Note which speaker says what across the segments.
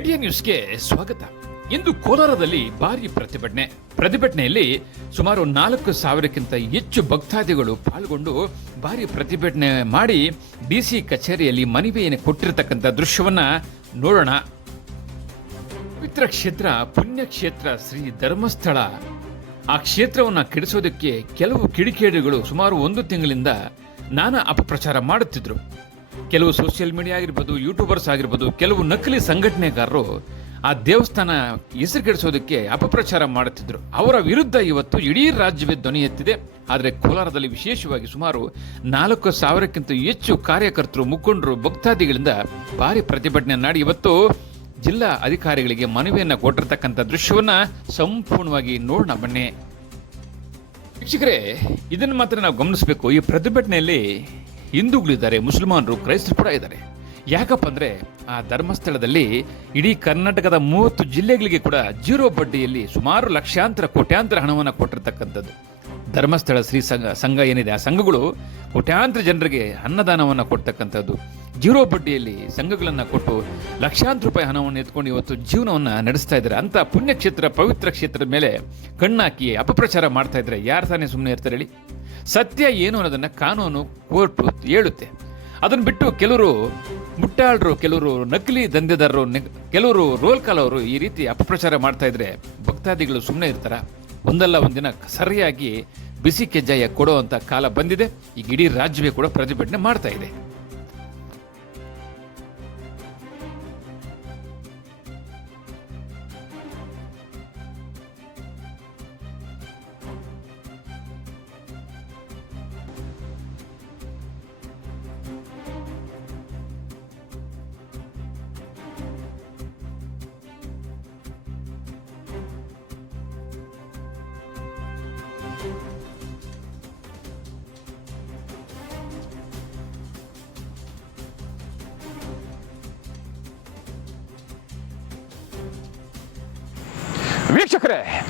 Speaker 1: ನ್ಯೂಸ್ಗೆ ಸ್ವಾಗತ. ಇಂದು ಕೋಲಾರದಲ್ಲಿ ಭಾರಿ ಪ್ರತಿಭಟನೆ. ಪ್ರತಿಭಟನೆಯಲ್ಲಿ ಸುಮಾರು ನಾಲ್ಕು ಸಾವಿರಕ್ಕಿಂತ ಹೆಚ್ಚು ಭಕ್ತಾದಿಗಳು ಪಾಲ್ಗೊಂಡು ಭಾರಿ ಪ್ರತಿಭಟನೆ ಮಾಡಿ ಡಿಸಿ ಕಚೇರಿಯಲ್ಲಿ ಮನವಿಯನ್ನು ಕೊಟ್ಟಿರತಕ್ಕಂಥ ದೃಶ್ಯವನ್ನ ನೋಡೋಣ. ಪವಿತ್ರ ಕ್ಷೇತ್ರ ಪುಣ್ಯಕ್ಷೇತ್ರ, ಶ್ರೀ ಧರ್ಮಸ್ಥಳ. ಆ ಕ್ಷೇತ್ರವನ್ನ ಕೆಡಿಸೋದಕ್ಕೆ ಕೆಲವು ಕಿಡಿಕೇಡಿಗಳು ಸುಮಾರು ಒಂದು ತಿಂಗಳಿಂದ ನಾನಾ ಅಪಪ್ರಚಾರ ಮಾಡುತ್ತಿದ್ರು. ಕೆಲವು ಸೋಷಿಯಲ್ ಮೀಡಿಯಾ ಆಗಿರ್ಬೋದು ಯೂಟ್ಯೂಬರ್ಸ್ ಆಗಿರ್ಬೋದು, ಕೆಲವು ನಕಲಿ ಸಂಘಟನೆಗಾರರು ಆ ದೇವಸ್ಥಾನ ಹೆಸರು ಕೆಡಿಸೋದಕ್ಕೆ ಅಪಪ್ರಚಾರ ಮಾಡುತ್ತಿದ್ರು. ಅವರ ವಿರುದ್ಧ ಇವತ್ತು ಇಡೀ ರಾಜ್ಯವೇ ಧ್ವನಿ ಎತ್ತಿದೆ. ಆದರೆ ಕೋಲಾರದಲ್ಲಿ ವಿಶೇಷವಾಗಿ ಸುಮಾರು ನಾಲ್ಕು ಸಾವಿರಕ್ಕಿಂತ ಹೆಚ್ಚು ಕಾರ್ಯಕರ್ತರು, ಮುಖಂಡರು, ಭಕ್ತಾದಿಗಳಿಂದ ಭಾರಿ ಪ್ರತಿಭಟನೆ ನಾಡಿ ಇವತ್ತು ಜಿಲ್ಲಾ ಅಧಿಕಾರಿಗಳಿಗೆ ಮನವಿಯನ್ನು ಕೊಟ್ಟಿರ್ತಕ್ಕಂಥ ದೃಶ್ಯವನ್ನ ಸಂಪೂರ್ಣವಾಗಿ ನೋಡೋಣ ಬನ್ನಿ. ವೀಕ್ಷಕರೇ, ಇದನ್ನು ಮಾತ್ರ ನಾವು ಗಮನಿಸಬೇಕು. ಈ ಪ್ರತಿಭಟನೆಯಲ್ಲಿ ಹಿಂದೂಗಳಿದ್ದಾರೆ, ಮುಸಲ್ಮಾನರು, ಕ್ರೈಸ್ತರು ಕೂಡ ಇದ್ದಾರೆ. ಯಾಕಪ್ಪ ಅಂದರೆ ಆ ಧರ್ಮಸ್ಥಳದಲ್ಲಿ ಇಡೀ ಕರ್ನಾಟಕದ ಮೂವತ್ತು ಜಿಲ್ಲೆಗಳಿಗೆ ಕೂಡ ಜೀರೋ ಬಡ್ಡಿಯಲ್ಲಿ ಸುಮಾರು ಲಕ್ಷಾಂತರ, ಕೋಟ್ಯಾಂತರ ಹಣವನ್ನು ಕೊಟ್ಟಿರ್ತಕ್ಕಂಥದ್ದು. ಧರ್ಮಸ್ಥಳ ಶ್ರೀ ಸಂಘ ಸಂಘ ಏನಿದೆ, ಆ ಸಂಘಗಳು ಕೋಟ್ಯಾಂತರ ಜನರಿಗೆ ಅನ್ನದಾನವನ್ನು ಕೊಡ್ತಕ್ಕಂಥದ್ದು. ಜೀರೋ ಬಡ್ಡಿಯಲ್ಲಿ ಸಂಘಗಳನ್ನು ಕೊಟ್ಟು ಲಕ್ಷಾಂತರ ರೂಪಾಯಿ ಹಣವನ್ನು ಎತ್ಕೊಂಡು ಇವತ್ತು ಜೀವನವನ್ನು ನಡೆಸ್ತಾ ಇದ್ದಾರೆ. ಅಂತ ಪುಣ್ಯಕ್ಷೇತ್ರ, ಪವಿತ್ರ ಕ್ಷೇತ್ರದ ಮೇಲೆ ಕಣ್ಣಾಕಿ ಅಪಪ್ರಚಾರ ಮಾಡ್ತಾ ಇದ್ರೆ ಯಾರು ತಾನೇ ಸುಮ್ಮನೆ ಇರ್ತಾರೆ ಹೇಳಿ. ಸತ್ಯ ಏನು ಅನ್ನೋದನ್ನು ಕಾನೂನು ಕೋರ್ಟು ಹೇಳುತ್ತೆ. ಅದನ್ನು ಬಿಟ್ಟು ಕೆಲವರು ಮುಟ್ಟಾಳರು, ಕೆಲವರು ನಕಲಿ ದಂಧೆದಾರರು ಕೆಲವರು ರೋಲ್ ಕಾಲ್ ಅವರು ಈ ರೀತಿ ಅಪಪ್ರಚಾರ ಮಾಡ್ತಾ ಇದ್ರೆ ಭಕ್ತಾದಿಗಳು ಸುಮ್ಮನೆ ಇರ್ತಾರ. ಒಂದಲ್ಲ ಒಂದಿನ ಸರಿಯಾಗಿ ಬಿಸಿ ಕೆಜ್ಜಾಯ ಕೊಡುವಂತ ಕಾಲ ಬಂದಿದೆ. ಈಗ ಇಡೀ ರಾಜ್ಯವೇ ಕೂಡ ಪ್ರತಿಭಟನೆ ಮಾಡ್ತಾ ಇದೆ.
Speaker 2: ವೀಕ್ಷಕರೇ,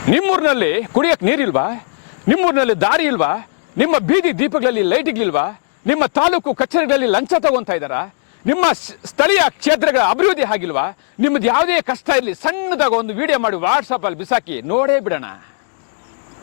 Speaker 2: ನಿಮ್ಮೂರಿನಲ್ಲಿ ಕುಡಿಯಕ್ಕೆ ನೀರಿಲ್ವಾ? ನಿಮ್ಮೂರಿನಲ್ಲಿ ದಾರಿ ಇಲ್ವಾ? ನಿಮ್ಮ ಬೀದಿ ದೀಪಗಳಲ್ಲಿ ಲೈಟ್ಗಳಿಲ್ವಾ ನಿಮ್ಮ ತಾಲೂಕು ಕಚೇರಿಗಳಲ್ಲಿ ಲಂಚ ತಗೊಂತ ಇದ್ದಾರಾ? ನಿಮ್ಮ ಸ್ಥಳೀಯ ಕ್ಷೇತ್ರಗಳ ಅಭಿವೃದ್ಧಿ ಆಗಿಲ್ವಾ? ನಿಮ್ಮದು ಯಾವುದೇ ಕಷ್ಟ ಇರಲಿ ಸಣ್ಣದಾಗ ಒಂದು ವಿಡಿಯೋ ಮಾಡಿ ವಾಟ್ಸಪ್ ಅಲ್ಲಿ ಬಿಸಾಕಿ ನೋಡೇ ಬಿಡೋಣ.